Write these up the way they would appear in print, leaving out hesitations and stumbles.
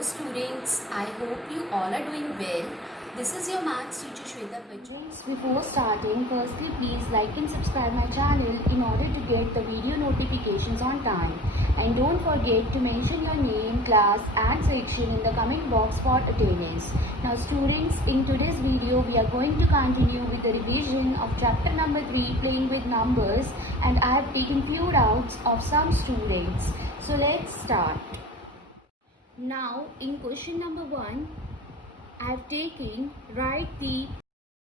Hello students, I hope you all are doing well. This is your maths teacher Shweta Bachchan. Before starting, firstly please like and subscribe my channel in order to get the video notifications on time. And don't forget to mention your name, class and section in the comment box for attendance. Now students, in today's video we are going to continue with the revision of chapter number 3, playing with numbers, and I have taken few doubts of some students. So let's start. Now in question number 1, I have taken write the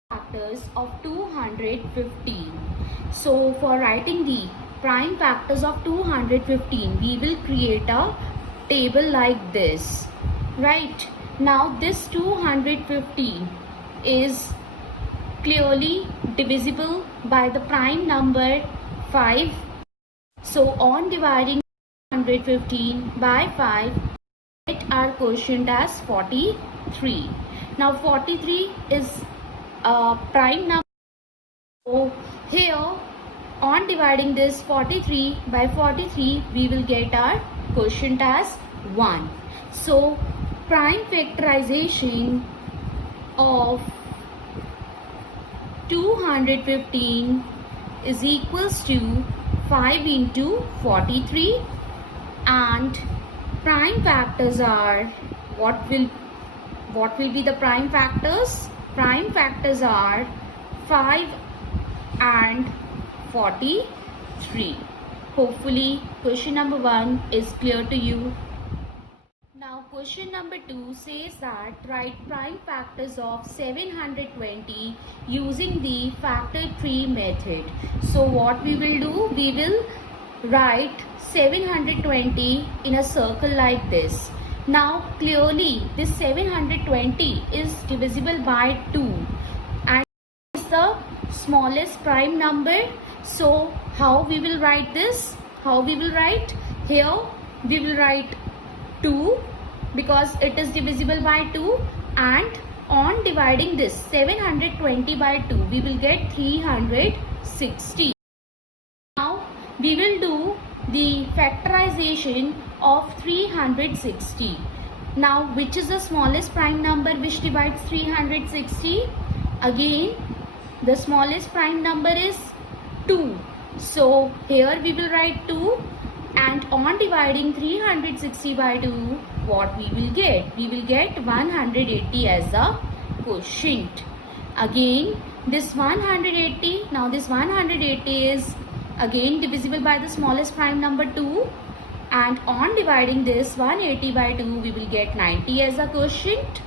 factors of 215. So for writing the prime factors of 215, we will create a table like this. Right. Now this 215 is clearly divisible by the prime number 5. So on dividing 215 by 5, our quotient as 43. Now 43 is a prime number. So here on dividing this 43 by 43, we will get our quotient as 1. So prime factorization of 215 is equals to 5 into 43, and prime factors are what will be the prime factors? Prime factors are 5 and 43. Hopefully question number 1 is clear to you. Now question number 2 says that write prime factors of 720 using the factor tree method. So what we will do? We will write 720 in a circle like this. Now clearly this 720 is divisible by 2 and is the smallest prime number. So how we will write this? How we will write? Here we will write 2 because it is divisible by 2, and on dividing this 720 by 2, we will get 360. Now we will do the factorization of 360. Now which is the smallest prime number which divides 360? Again the smallest prime number is 2. So here we will write 2, and on dividing 360 by 2, what we will get? We will get 180 as a quotient. Again this 180, now this 180 is again divisible by the smallest prime number 2, and on dividing this 180 by 2, we will get 90 as a quotient.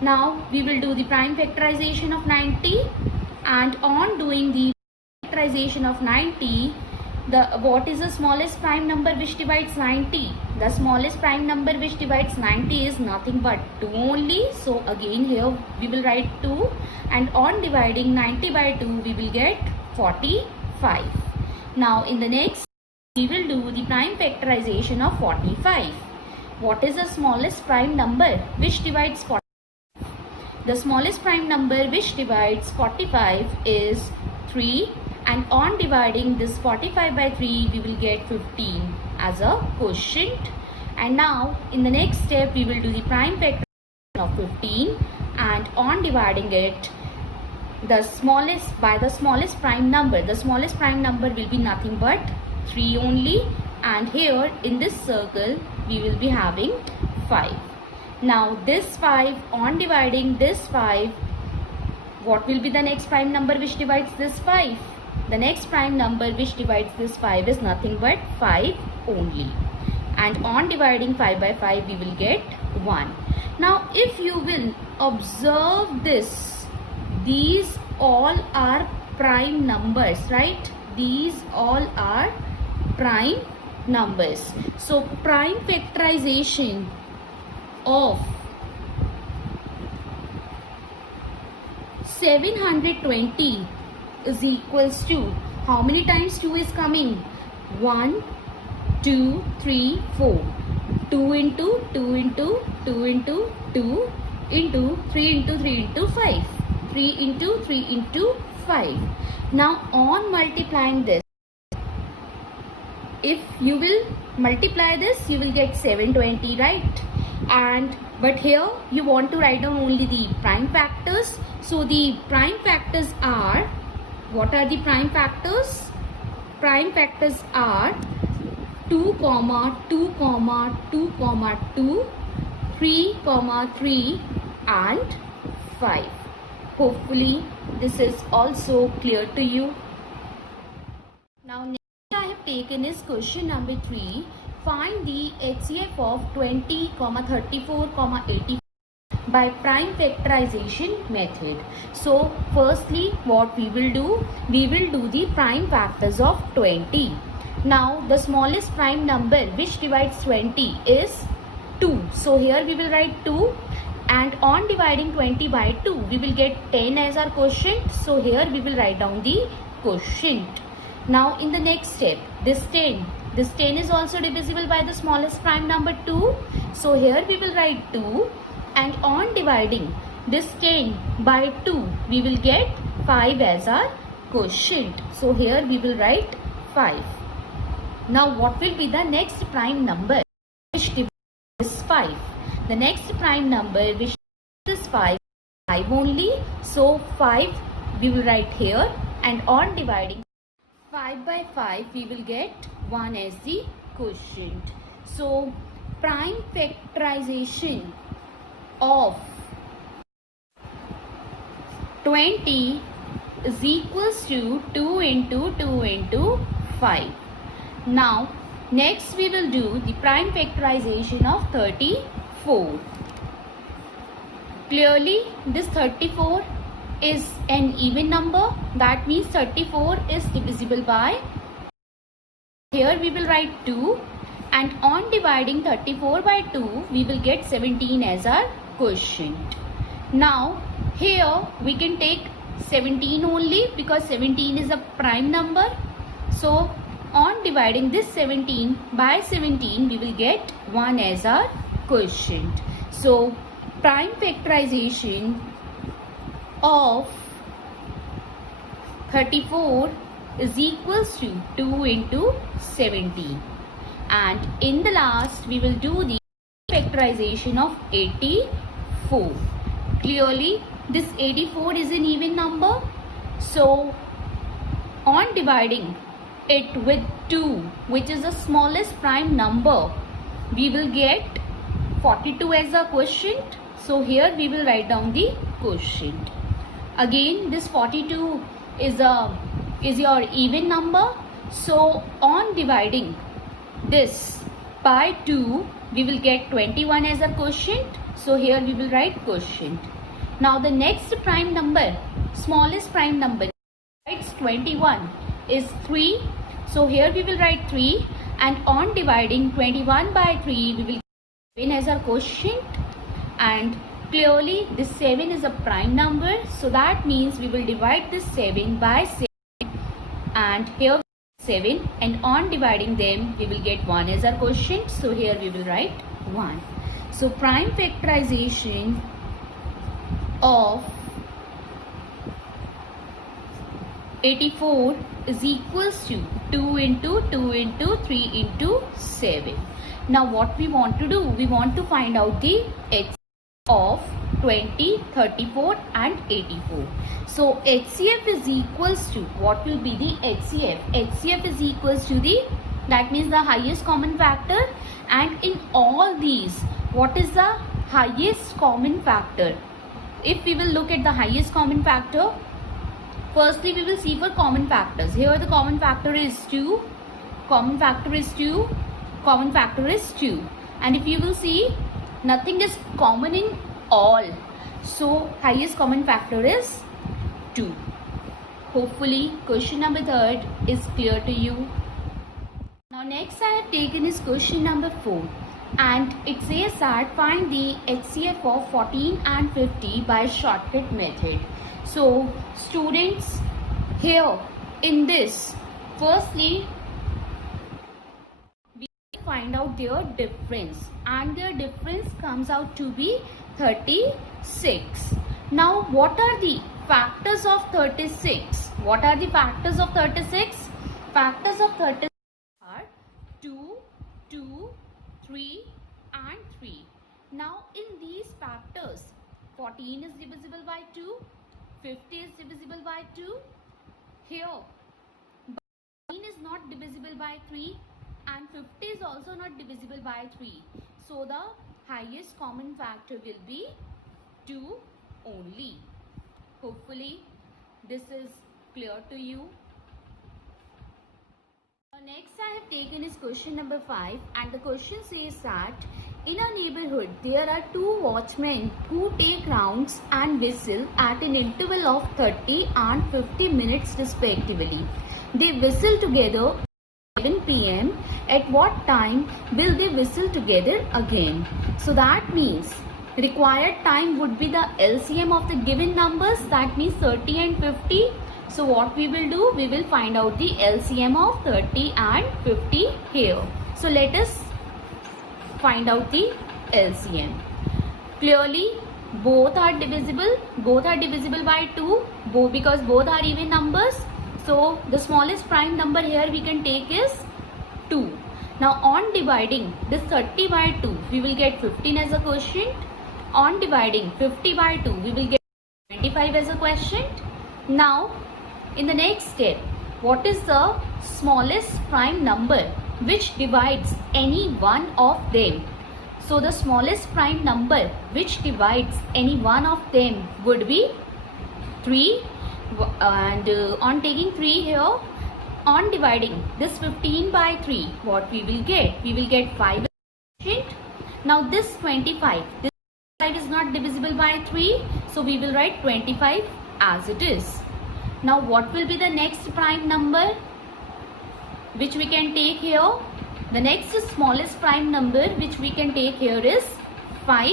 Now we will do the prime factorization of 90, and on doing the factorization of 90, what is the smallest prime number which divides 90? The smallest prime number which divides 90 is nothing but 2 only. So again here we will write 2, and on dividing 90 by 2, we will get 45. Now in the next we will do the prime factorization of 45. What is the smallest prime number which divides 45? The smallest prime number which divides 45 is 3, and on dividing this 45 by 3, we will get 15 as a quotient. And now in the next step we will do the prime factorization of 15, and on dividing it the smallest by the smallest prime number. The smallest prime number will be nothing but 3 only, and here in this circle we will be having 5. Now this 5, on dividing this 5, what will be the next prime number which divides this 5? The next prime number which divides this 5 is nothing but 5 only, and on dividing 5 by 5, we will get 1. Now if you will observe this, these all are prime numbers, right? These all are prime numbers. So prime factorization of 720 is equals to, how many times 2 is coming? 1, 2, 3, 4. 2 into 2 into 2 into 2 into 3 into 3 into 5. 3 into 3 into 5. Now on multiplying this, if you will multiply this, you will get 720, right? And but here you want to write down only the prime factors. So the prime factors are, what are the prime factors? Prime factors are 2 comma 2 comma 2 comma 2, 3 comma 3 and 5. Hopefully this is also clear to you. Now next I have taken is question number 3. Find the HCF of 20, 34, 84 by prime factorization method. So firstly what we will do the prime factors of 20. Now the smallest prime number which divides 20 is 2. So here we will write 2, and on dividing 20 by 2 we will get 10 as our quotient. So here we will write down the quotient. Now in the next step, this 10 is also divisible by the smallest prime number 2. So here we will write 2, and on dividing this 10 by 2 we will get 5 as our quotient. So here we will write 5. Now what will be the next prime number which divides this 5? The next prime number which divides this 5 only. So 5 we will write here, and on dividing 5 by 5 we will get 1 as the quotient. So prime factorization of 20 is equals to 2 into 2 into 5. Now next we will do the prime factorization of 34. Clearly this 34 is an even number, that means 34 is divisible by, here we will write 2, and on dividing 34 by 2 we will get 17 as our quotient. Now here we can take 17 only because 17 is a prime number. So on dividing this 17 by 17 we will get 1 as our quotient. So prime factorization of 34 is equals to 2 into 17, and in the last we will do the factorization of 84. Clearly this 84 is an even number, so on dividing it with 2, which is the smallest prime number, we will get 42 as a quotient. So here we will write down the quotient. Again this 42 is your even number, so on dividing this by 2 we will get 21 as a quotient. So here we will write quotient. Now the next prime number, smallest prime number, it's 21 is 3. So here we will write 3, and on dividing 21 by 3 we will get 7 as our quotient, and clearly this 7 is a prime number, so that means we will divide this 7 by 7, and here 7, and on dividing them we will get 1 as our quotient. So here we will write 1. So prime factorization of 84 is equals to 2 into 2 into 3 into 7. Now what we want to do, we want to find out the HCF of 20, 34 and 84. So HCF is equals to, what will be the HCF? HCF is equals to the, that means the highest common factor, and in all these what is the highest common factor? If we will look at the highest common factor, firstly we will see for common factors. Here the common factor is 2, common factor is 2, common factor is 2, and if you will see, nothing is common in all, so highest common factor is 2. Hopefully question number 3 is clear to you. Now next I have taken is question number 4, and it says that find the HCF of 14 and 50 by shortcut method. So students, here in this, firstly we find out their difference, and their difference comes out to be 36. Now what are the factors of 36? What are the factors of 36? Factors of 36 are 2, 2, 3 and 3. Now in these factors, 14 is divisible by 2, 50 is divisible by 2. Here, 14 is not divisible by 3 and 50 is also not divisible by 3. So the highest common factor will be 2 only. Hopefully this is clear to you. Next I have taken is question number 5, and the question says that in a neighborhood there are two watchmen who take rounds and whistle at an interval of 30 and 50 minutes respectively. They whistle together at 7 p.m. At what time will they whistle together again? So that means required time would be the LCM of the given numbers, that means 30 and 50. So what we will do, we will find out the LCM of 30 and 50 here. So let us find out the LCM. Clearly both are divisible by 2, because both are even numbers. So the smallest prime number here we can take is 2. Now on dividing this 30 by 2, we will get 15 as a quotient. On dividing 50 by 2, we will get 25 as a quotient. Now in the next step, what is the smallest prime number which divides any one of them? So the smallest prime number which divides any one of them would be 3. And on taking 3 here, on dividing this 15 by 3, what we will get? We will get 5. Now this 25, this 25 is not divisible by 3, so we will write 25 as it is. Now what will be the next prime number which we can take here? The next smallest prime number which we can take here is 5,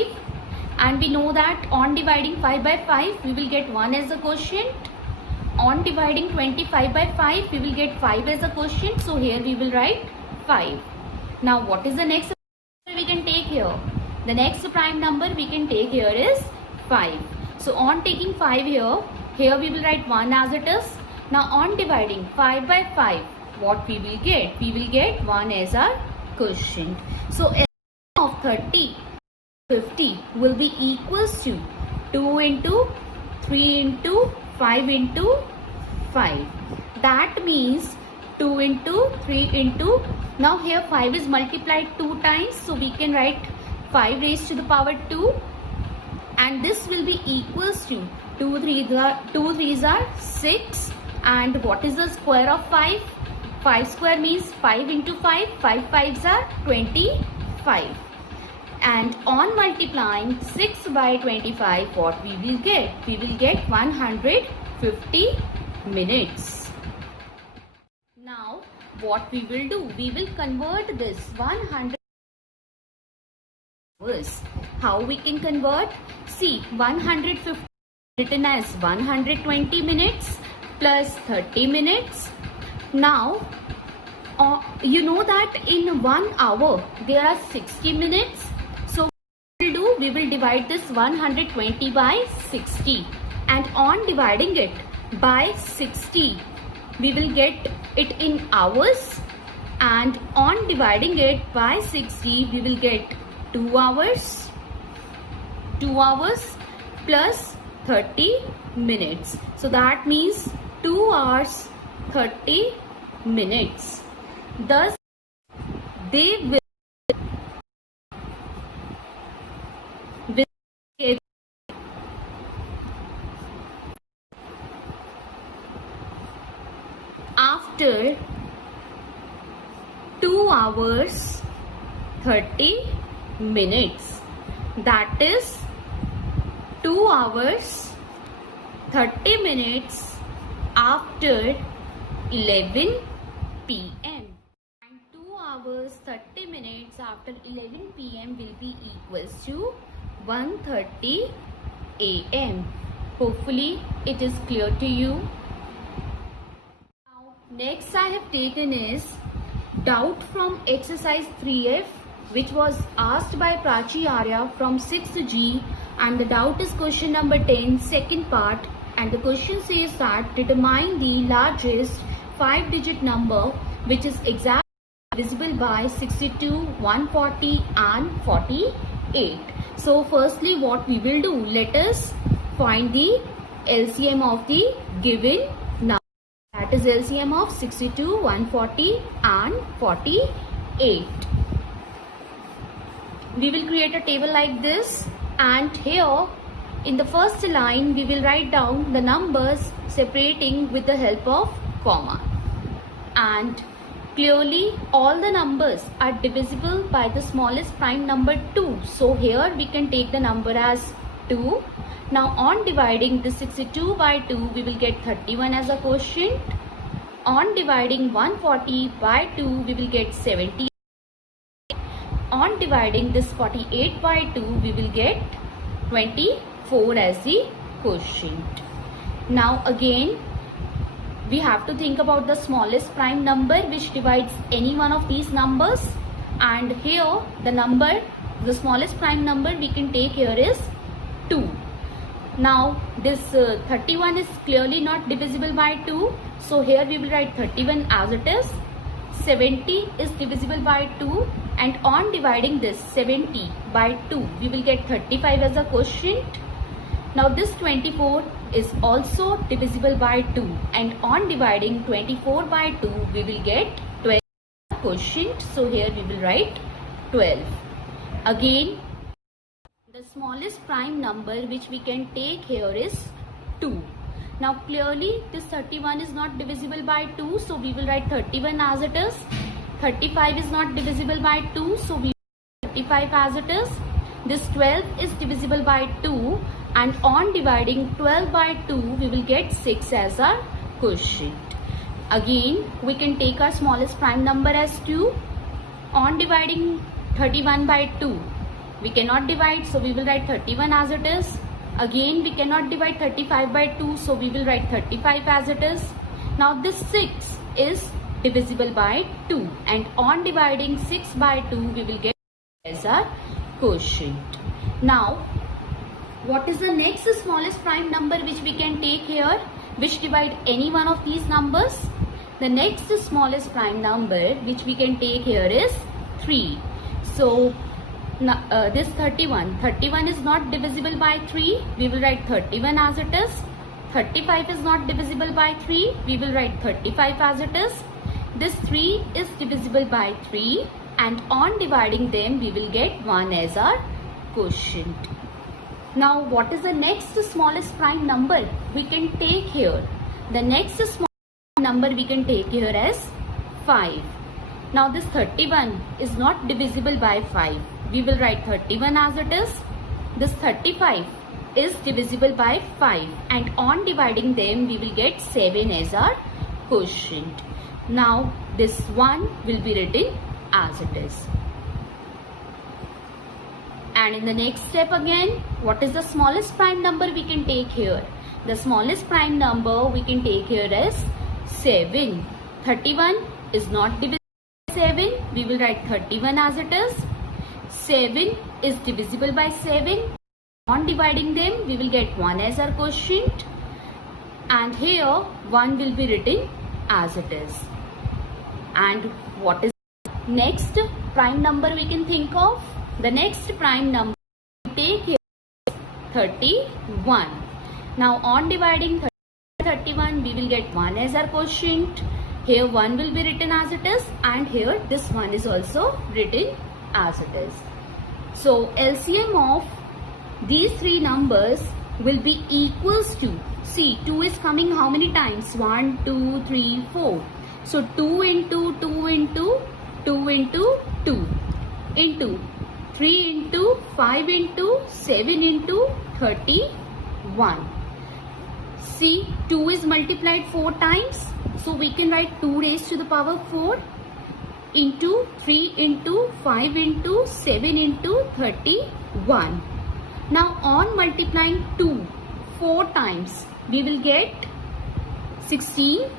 and we know that on dividing 5 by 5 we will get 1 as a quotient. On dividing 25 by 5 we will get 5 as a quotient, so here we will write 5. Now what is the next we can take here? The next prime number we can take here is 5. So on taking 5 here we will write 1 as it is. Now on dividing 5 by 5, what we will get? We will get 1 as our quotient. So LCM of 30, 50 will be equals to 2 into 3 into 5 into 5. That means 2 into 3 into, now here 5 is multiplied 2 times, so we can write 5 raised to the power 2, and this will be equals to 2 3s are 6, and what is the square of 5? 5 square means 5 into 5, 5 5s are 25, and on multiplying 6 by 25, what we will get? We will get 150 minutes. Now what we will do? We will convert this 100 hours. How we can convert? See, 150 written as 120 minutes plus 30 minutes. Now you know that in 1 hour there are 60 minutes. So what we will do? We will divide this 120 by 60, and on dividing it by 60 we will get it in hours, and on dividing it by 60 we will get 2 hours. 2 hours plus 30 minutes. So that means 2 hours 30 minutes. Thus they will get after 2 hours 30 minutes. That is 2 hours 30 minutes after 11 p.m. and 2 hours 30 minutes after 11 p.m. will be equals to 1:30 a.m. Hopefully it is clear to you. Now next I have taken is doubt from exercise 3F, which was asked by Prachi Arya from 6th G, and the doubt is question number 10, second part, and the question says that determine the largest 5-digit number which is exactly divisible by 62, 140 and 48. So firstly, what we will do, let us find the LCM of the given number. That is LCM of 62, 140 and 48. We will create a table like this, and here in the first line we will write down the numbers separating with the help of comma. And clearly all the numbers are divisible by the smallest prime number 2. So here we can take the number as 2. Now on dividing the 62 by 2, we will get 31 as a quotient. On dividing 140 by 2, we will get 70. On dividing this 48 by 2, we will get 24 as the quotient. Now again, we have to think about the smallest prime number which divides any one of these numbers, and here the smallest prime number we can take here is 2. Now this 31 is clearly not divisible by 2, so here we will write 31 as it is. 70 is divisible by 2, and on dividing this 70 by 2, we will get 35 as a quotient. Now this 24 is also divisible by 2, and on dividing 24 by 2, we will get 12 as a quotient. So here we will write 12. Again, the smallest prime number which we can take here is 2. Now clearly this 31 is not divisible by 2, so we will write 31 as it is. 35 is not divisible by 2, so we will write 35 as it is. This 12 is divisible by 2, and on dividing 12 by 2, we will get 6 as our quotient. Again, we can take our smallest prime number as 2. On dividing 31 by 2, we cannot divide, so we will write 31 as it is. Again, we cannot divide 35 by 2, so we will write 35 as it is. Now this 6 is divisible by 2, and on dividing 6 by 2, we will get as our quotient. Now, what is the next smallest prime number which we can take here, which divide any one of these numbers? The next smallest prime number which we can take here is 3. So this 31 is not divisible by 3, we will write 31 as it is. 35 is not divisible by 3, we will write 35 as it is. This 3 is divisible by 3, and on dividing them we will get 1 as our quotient. Now what is the next smallest prime number we can take here? The next smallest number we can take here as 5. Now this 31 is not divisible by 5. We will write 31 as it is. This 35 is divisible by 5, and on dividing them we will get 7 as our quotient. Now this 1 will be written as it is. And in the next step again, what is the smallest prime number we can take here? The smallest prime number we can take here is 7. 31 is not divisible by 7. We will write 31 as it is. 7 is divisible by 7. On dividing them, we will get 1 as our quotient. And here, 1 will be written as it is. And what is the next prime number we can think of? The next prime number we take here is 31. Now, on dividing 31, we will get 1 as our quotient. Here, 1 will be written as it is. And here, this 1 is also written as it is. So LCM of these three numbers will be equals to, see, 2 is coming how many times? 1, 2, 3, 4. So 2 into 2 into 2 into 2 into 3 into 5 into 7 into 31. See, 2 is multiplied 4 times. So we can write 2 raised to the power 4 into 3 into 5 into 7 into 31. Now on multiplying 2 4 times, we will get 16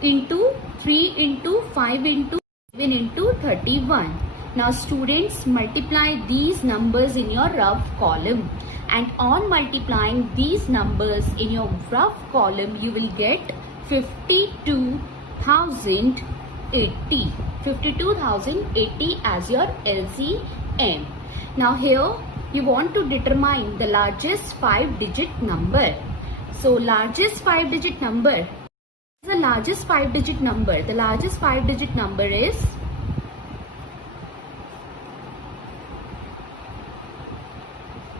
into 3 into 5 into 7 into 31. Now students, multiply these numbers in your rough column, and on multiplying these numbers in your rough column, you will get 52,080 as your LCM. Now here you want to determine the largest 5-digit number. So largest 5-digit number. The largest 5-digit number. The largest 5-digit number is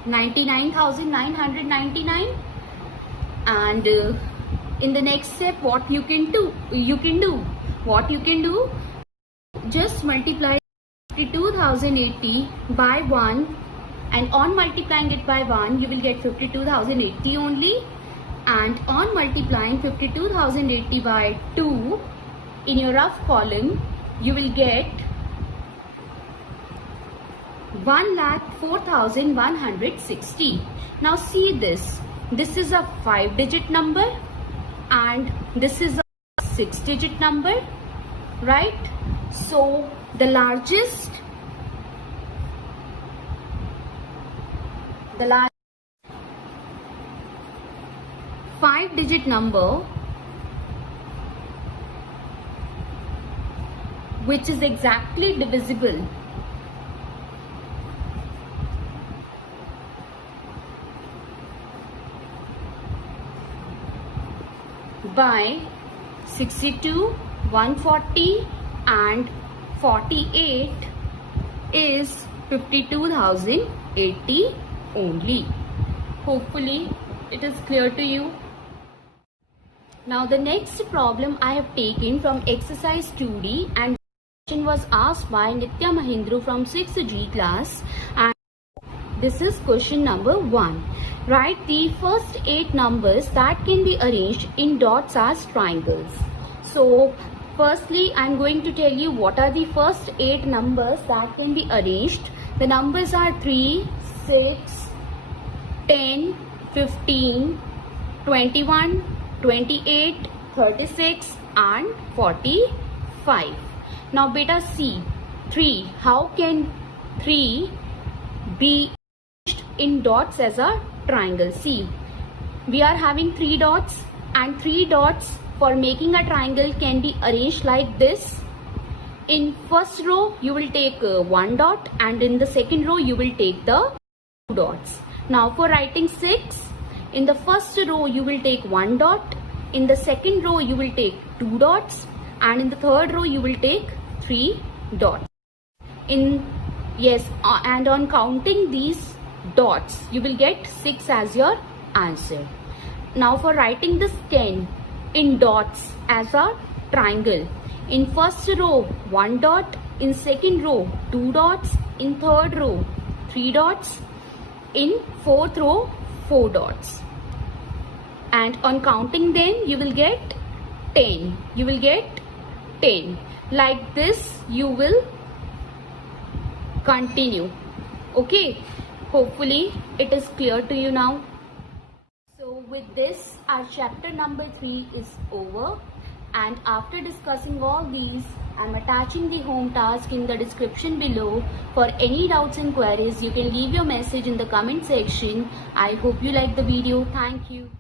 99,999. And in the next step, what you can do? Just multiply 52,080 by 1, and on multiplying it by 1 you will get 52,080 only, and on multiplying 52,080 by 2 in your rough column you will get 1,04,160. Now see this. This is a 5-digit number and this is a 6-digit number, right? So the largest 5-digit number which is exactly divisible by 62, 140 and 48 is 52,080 only. Hopefully it is clear to you. Now the next problem I have taken from exercise 2D, and question was asked by Nitya Mahindru from 6G class, and this is question number 1. Write the first 8 numbers that can be arranged in dots as triangles. So firstly I am going to tell you what are the first 8 numbers that can be arranged. The numbers are 3, 6, 10, 15, 21, 28, 36 and 45. Now beta see 3. How can 3 be in dots as a triangle? See, we are having 3 dots, and 3 dots for making a triangle can be arranged like this. In first row you will take 1 dot, and in the second row you will take the 2 dots. Now for writing 6, in the first row you will take 1 dot, in the second row you will take 2 dots, and in the third row you will take 3 dots. And on counting these dots you will get 6 as your answer. Now for writing this 10 in dots as a triangle, in first row 1 dot, in second row 2 dots, in third row 3 dots, in fourth row 4 dots, and on counting them you will get 10. You will get 10. Like this you will continue. Okay, hopefully it is clear to you now. So with this our chapter number 3 is over, and after discussing all these I am attaching the home task in the description below. For any doubts and queries you can leave your message in the comment section. I hope you like the video. Thank you.